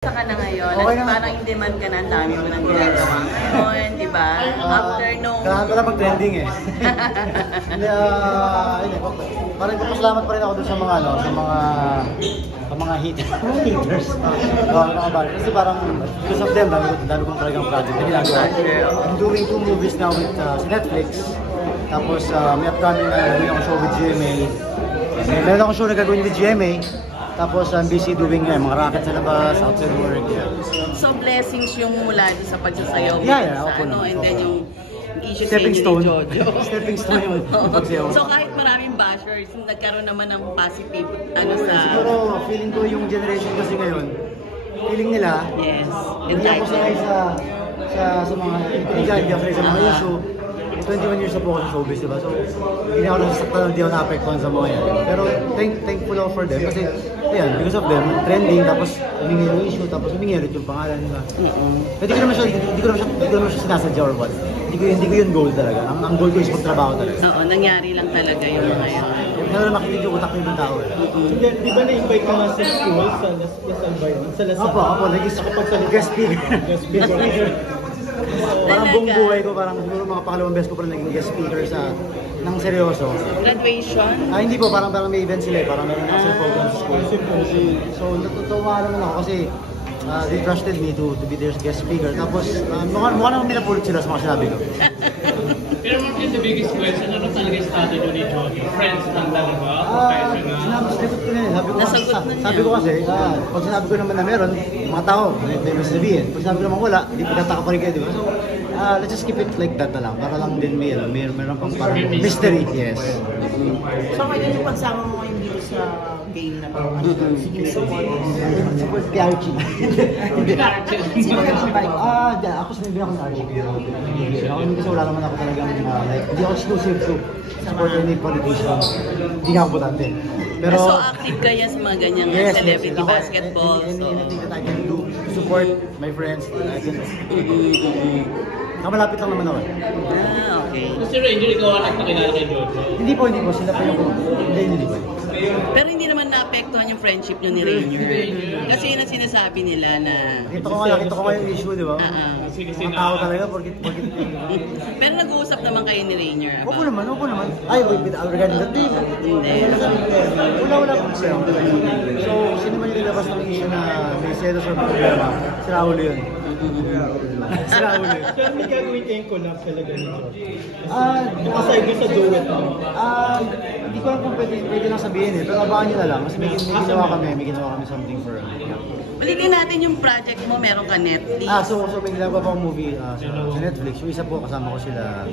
Sa ka na ngayon, Okay at na. parang in demand ka na, ang dami mo nang ginagawa ngayon, di ba? After nung... Kailangan ko lang mag-trending eh. Hindi, parang pasalamat pa rin ako dun sa mga, ano, sa mga haters. Kasi parang, because of them, dami kong talagang project na ginagawa. I'm doing 2 movies now with sa Netflix. Tapos may upcoming gagawin akong show with GMA. Meron akong show na gagawin with GMA. Tapos I'm busy doing mga racket sa labas, outside work. Yeah. So blessings yung mula din sa pagsasayaw. Yeah, sa ano, and then yung issue Stepping ni stone. Jojo. Stepping stone yung pagsayaw. So kahit maraming bashers, nagkaroon naman ng positive ano sa... Siguro, feeling ko yung generation kasi ngayon, feeling nila, Yes. hindi ako sanay sa mga, hindi ako sanay sa mga issue. 21 years na po ako sa showbiz, diba? So, hindi ako nasasaktan, hindi ako na-apektuhan sa mga yan. Pero thankful ako for them kasi, ayan, because of them, trending, tapos humingi yung issue, tapos humingi ulit yung pangalan, diba? Hindi ko naman siya sinasadya or what. Hindi ko yun goal talaga. Ang goal ko is magtrabaho talaga. Oo, nangyari lang talaga yung mga yan. Kaya na makinig yung utak ng tao eh. Di ba na-invite ka nga sa school, sa Las Environment, sa Lasal? Opo, guest speaker. Parang buong buhay ko, parang siguro mga pangalawang beses ko pa naging guest speaker ng seryoso. Graduation? Hindi po, parang may event sila eh, parang meron actual program sa school. So natutuwa naman ako kasi they trusted me to be their guest speaker. Tapos mukha naman minapulot sila sa mga sinabi ko. Pero Martin, the biggest question, ano talaga yung strategy ni Jojo? Friends lang talaga? Sinagot ko na yun. Nasagot na niya. Sabi ko kasi, pag sinabi ko naman na meron, mga tao, may sabihin. Pag sinabi ko naman wala, hindi pagkataka pa rin kayo, di ba? So, let's just keep it like that na lang. Para lang din meron pang parang mystery. Yes. So ngayon yung pagsama mo ngayon dito sa game na to, support Support kay Archie. Hindi. Sino nag-invite? Ako sinabi ako ng Archie. Ako hindi kasi wala naman ako talagang like, hindi ako exclusive to support any politician. Hindi nga ako butante. Pero, So active kaya sa mga ganyang celebrity Ako, basketball. So, anything that I can do to support my friends, I can. Malapit lang naman ako. okay. Si Ranger, ikaw ang nakilala kay Jojo? Hindi po. Sila pa yung hindi po. Pero hindi naman naapektuhan yung friendship nyo ni Rainier. Kasi yun ang sinasabi nila na... Nakita ko nga yung issue, di ba? Mga tao talaga, porque... Pero nag-uusap naman kayo ni Rainier. Opo naman. Ay, regarding that day. Hindi. Wala po siya. So, sino man yung nilabas ng issue na may selos or problema, si Raul yun. Si Raul yun. Kaya may gagawin kayong collab talaga ni Jojo? Aside doon sa duet mo? Hindi ko alam kung pwede lang sabihin eh, pero abangan nyo na lang. Kasi may ginawa kami something for... Balikin natin yung project mo, meron ka Netflix. So may ginagawa pa akong movie sa Netflix. Yung isa po, kasama ko sila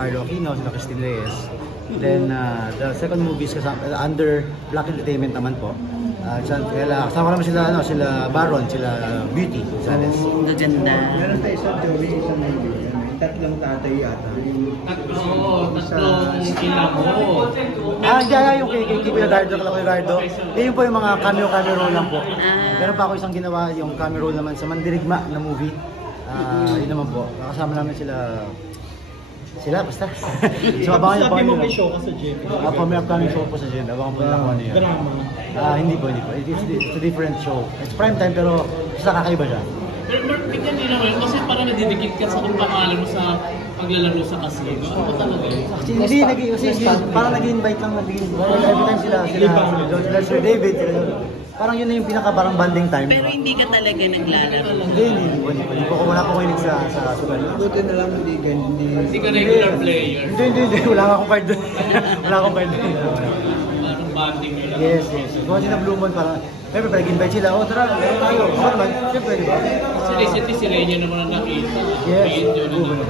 Carlo Aquino, sila Christine Reyes. Then the second movie is under Black Entertainment naman po. Kasama naman sila Baron, sila Beauty, Sales. Gaganda. Meron tayo sa Joey, isang movie. Tatlong tatay yata. Tatlong sila mo. Yung kay Kuya Gardo, kala Kuya Gardo. Yun po yung mga cameo role lang po. Meron pa ako isang ginawa, yung cameo role naman sa Mandirigma na movie. Yun naman po. Kasama namin sila basta. So abangan nyo. Sabi mo may show ka sa JP. May upcoming show po sa JP. Abangan po nila kung ano yun. Drama. Hindi po. It's a different show. It's prime time pero basta kakaiba siya. Pero Mark, bigyan nila mo yun kasi parang nadidikit ka sa kung pangalan mo sa paglalaro sa casino. Ano ba talaga yun? Kasi parang nag-invite lang. Every time sila Sir David. Parang yun na yung parang banding time. Pero hindi ka talaga naglalaro. Hindi po. Wala po kinig sa sugal. Buti na lang Hindi ka regular player. Hindi. Wala akong card doon. Parang banding yun. Yes. Kung sila Blue Moon, parang pero nag-invite sila, tara, meron tayo. Ako naman, siyempre, di ba? Kasi recently si Rainier naman ang nakita. Yes. Yun na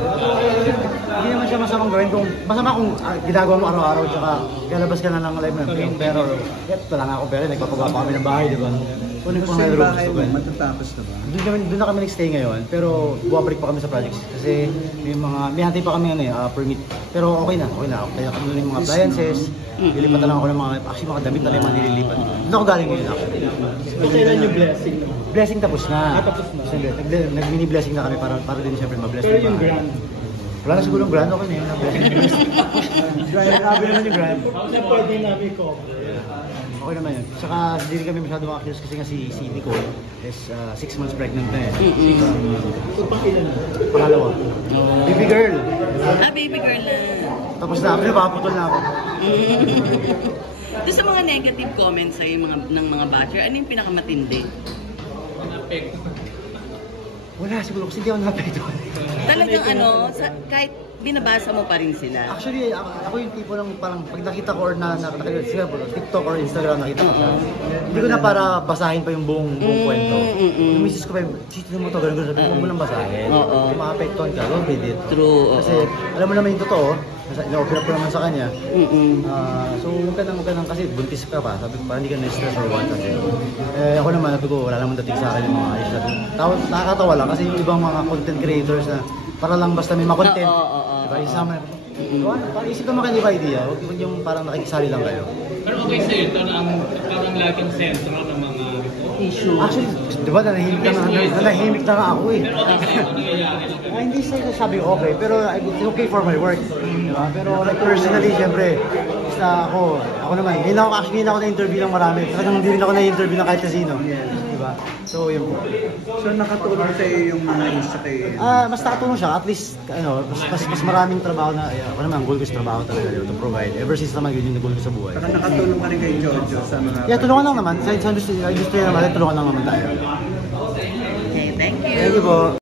Hindi naman siya masamang gawin masama kung ginagawa mo araw-araw tsaka lalabas ka na ng live ng film. Pero, wala nga akong pera, nagpapagawa pa kami ng bahay, di ba? Kunin ko nga bahay mo, matatapos na ba? Doon na kami nag-stay ngayon, pero bumabalik pa kami sa projects. Kasi may hantay pa kami permit. Pero okay na. Kaya kami yung mga appliances, lilipat na lang ako ng mga damit na lang yung mga nililipat. Doon ako galing ngayon actually. Kailan yung blessing? Blessing tapos na. Tapos na. Nag-mini blessing na kami para din siyempre ma-bless. Pero yung grand? Wala na siguro yung grand, okay na yun. Grabe naman yung grand. Na pwede namin ko. Okay naman yun. Saka hindi rin kami masyadong anxious kasi nga si Nicole is 6 months pregnant na eh. Pangalawa. Baby girl. Baby girl na. Tapos na, pinapaputol na ako. Doon sa mga negative comments sa'yo ng mga batcher, ano yung pinakamatindi? Na-apekto. Wala siguro kasi hindi ako na-apektuhan. Talagang kahit binabasa mo pa rin sila. Actually, ako yung tipo ng parang pag nakita ko or nakita siya po, TikTok or Instagram nakita ko siya. Hindi ko na para basahin pa yung buong kwento. Yung misis ko pa yung, sito mo to, gano'n sabi ko, huwag mo nang basahin. Kung maapektuhan ka, don't read it. True. Kasi alam mo naman yung totoo, ina-open up ko naman sa kanya. So huwag ka nang kasi buntis ka pa, sabi ko parang hindi ka na-stress or what kasi. Ako naman, sabi ko, wala naman dating sa akin yung mga ayos natin. Nakakatawa lang kasi yung ibang mga content creators na para lang basta may makontent. Diba? Isama na. Parang isip naman kayo ba idea? Huwag yung parang nakikisali lang kayo. Pero okay sa'yo ito na parang laging sentro ng mga issue. Actually, di ba nanahimik na nga ako eh. Pero okay sa'yo ito nangyayari lang. Hindi sa'yo sabi ko okay, pero it's okay for my work. Diba? Pero like personally, syempre, basta ako naman, hindi na ako na-interview ng marami. Talagang hindi rin ako na-interview ng kahit na sino. Diba? So, yun po. So nakatulong sa'yo yung mga isa kay... Mas nakatulong siya, at least, mas maraming trabaho na, ako naman, ang goal ko sa trabaho talaga, to provide. Ever since naman, yun yung goal ko sa buhay. Saka nakatulong ka rin kay Jojo sa mga... Yeah, tulungan lang naman. Sa industry naman, tulungan lang naman tayo. Okay, thank you. Thank you po.